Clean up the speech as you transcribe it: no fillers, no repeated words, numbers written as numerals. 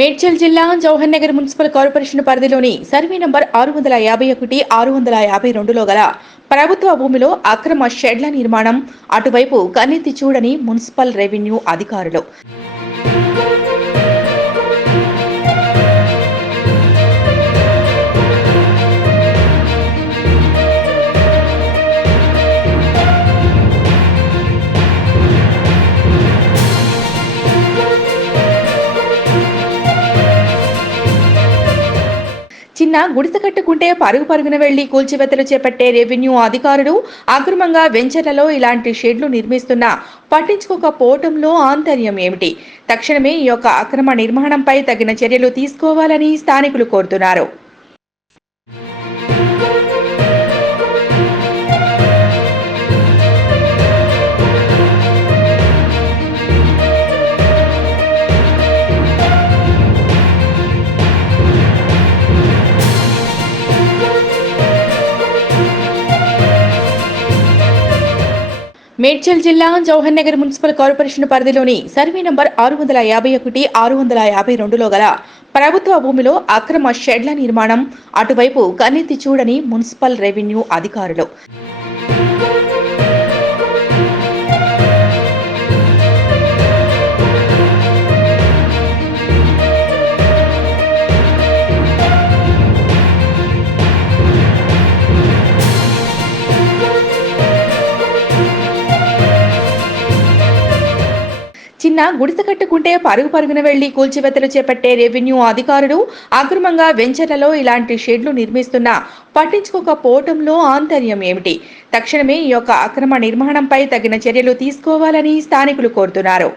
మేడ్చల్ జిల్లా Jawahar Nagar municipal corporation పరిధిలోని survey number 651, 652లో గల ప్రభుత్వ భూమిలో అక్రమ షెడ్ల నిర్మాణం అటువైపు కన్నెత్తి చూడని మున్సిపల్ రెవెన్యూ అధికారులు. చిన్న గుడిసె కట్టుకుంటే పరుగున వెళ్లి కూల్చివేతలు చేపట్టే రెవెన్యూ అధికారులు అక్రమంగా వెంచర్లలో ఇలాంటి షెడ్లు నిర్మిస్తున్నా పట్టించుకోకపోవటంలో ఆంతర్యం ఏమిటి? తక్షణమే ఈ యొక్క అక్రమ నిర్మాణంపై తగిన చర్యలు తీసుకోవాలని స్థానికులు కోరుతున్నారు. మేడ్చల్ జిల్లా జవహర్ నగర్ మున్సిపల్ కార్పొరేషన్ పరిధిలోని సర్వే నంబర్ 651, 652లో గల ప్రభుత్వ భూమిలో అక్రమ షెడ్ల నిర్మాణం అటువైపు కన్నెత్తి చూడని మున్సిపల్ రెవెన్యూ అధికారులు. చిన్న గుడిసె కట్టుకుంటే పరుగున వెళ్లి కూల్చివేతలు చేపట్టే రెవెన్యూ అధికారులు అక్రమంగా వెంచర్లలో ఇలాంటి షెడ్లు నిర్మిస్తున్నా పట్టించుకోకపోవటంలో ఆంతర్యం ఏమిటి? తక్షణమే ఈ యొక్క అక్రమ నిర్మాణంపై తగిన చర్యలు తీసుకోవాలని స్థానికులు కోరుతున్నారు.